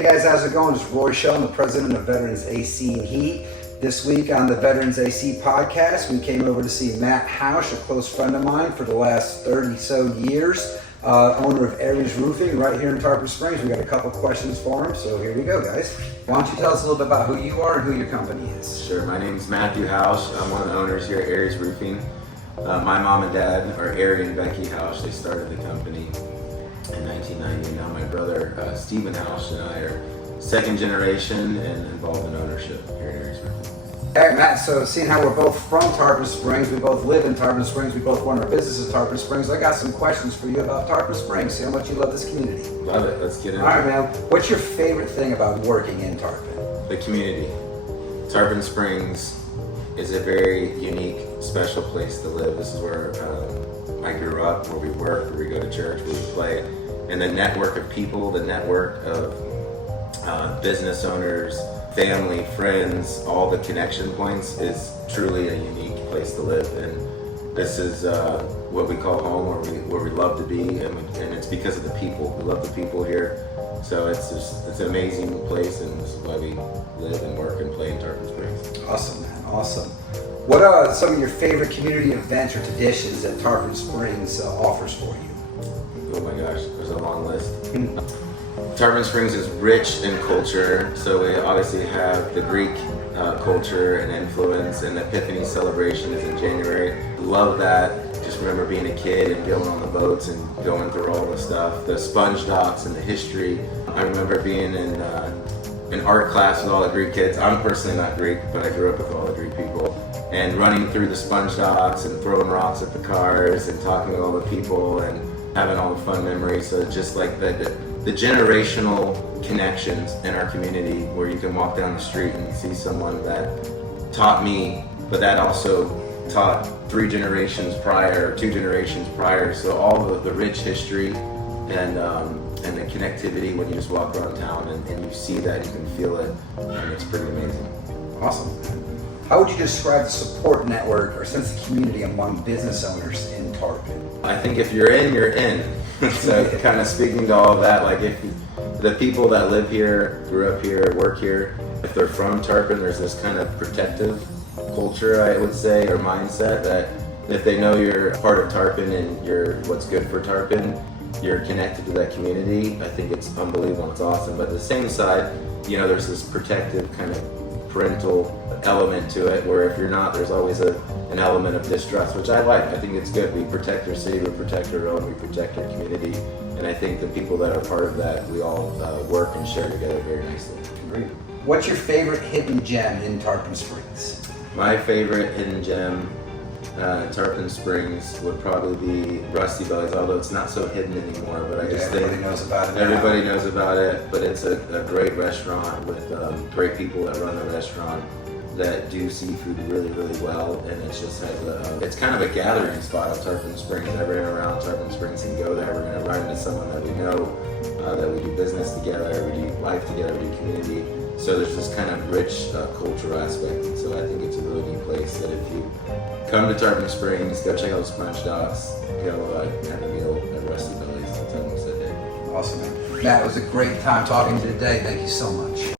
Hey guys, how's it going? It's Roy Shell, the president of Veterans AC and Heat. This week on the Veterans AC podcast, we came over to see Matt Housh, a close friend of mine for the last 30-so years, owner of Arry's Roofing right here in Tarpon Springs. We got a couple questions for him, so here we go, guys. Why don't you tell us a little bit about who you are and who your company is? Sure, my name is Matthew Housh. I'm one of the owners here at Arry's Roofing. My mom and dad are Arry and Becky Housh. They started the company in 1990. Now my brother Stephen Housh and I are second generation and involved in ownership here at Arry's Roofing. All right, Matt, so seeing how we're both from Tarpon Springs, we both live in Tarpon Springs, we both run our business in Tarpon Springs, I got some questions for you about Tarpon Springs. See how much you love this community. Love it. Let's get into it. All right, man. What's your favorite thing about working in Tarpon? The community. Tarpon Springs is a very unique, special place to live. This is where I grew up, where we work, where we go to church, where we play. And the network of people, the network of business owners, family, friends, all the connection points is truly a unique place to live. And this is what we call home, where we love to be, and it's because of the people. We love the people here. So it's an amazing place, and this is why we live and work and play in Tarpon Springs. Awesome, man, awesome. What are some of your favorite community events or traditions that Tarpon Springs offers for you? Oh my gosh, there's a long list. Tarpon Springs is rich in culture, so we obviously have the Greek culture and influence, and the Epiphany celebration is in January. Love that. Just remember being a kid and going on the boats and going through all the stuff. The sponge docks and the history. I remember being in art class with all the Greek kids. I'm personally not Greek, but I grew up with all the Greek people. And running through the sponge docks and throwing rocks at the cars and talking to all the people and having all the fun memories. So it's just like the generational connections in our community, where you can walk down the street and see someone that taught me, but that also taught 3 generations prior, 2 generations prior. So all the rich history and the connectivity when you just walk around town and you see that, you can feel it, and it's pretty amazing. Awesome. How would you describe the support network or sense of community among business owners in Tarpon? I think if you're in, you're in. So kind of speaking to all of that, like if the people that live here, grew up here, work here, if they're from Tarpon, there's this kind of protective culture, I would say, or mindset, that if they know you're part of Tarpon and you're what's good for Tarpon, you're connected to that community. I think it's unbelievable, it's awesome. But at the same side, there's this protective kind of parental element to it, where if you're not, there's always an element of distrust, which I like. I think it's good. We protect our city, we protect our own, we protect our community, and I think the people that are part of that, we all work and share together very nicely. Great. What's your favorite hidden gem in Tarpon Springs? My favorite hidden gem in Tarpon Springs would probably be Rusty Bellies, although it's not so hidden anymore, but I just think everybody knows about it. Everybody knows about it, but it's a great restaurant with great people that run the restaurant that do seafood really, really well, and it just has it's kind of a gathering spot of Tarpon Springs. Everyone around Tarpon Springs can go there. We're going to run into someone that we know, that we do business together, we do life together, we do community. So there's this kind of rich cultural aspect, and so I think it's a really neat place that if you come to Tarpon Springs, go check out the sponge docks, go have a meal at Rusty Bellies. That's how I said that. Awesome, man. Matt, it was a great time talking to you today. Thank you so much.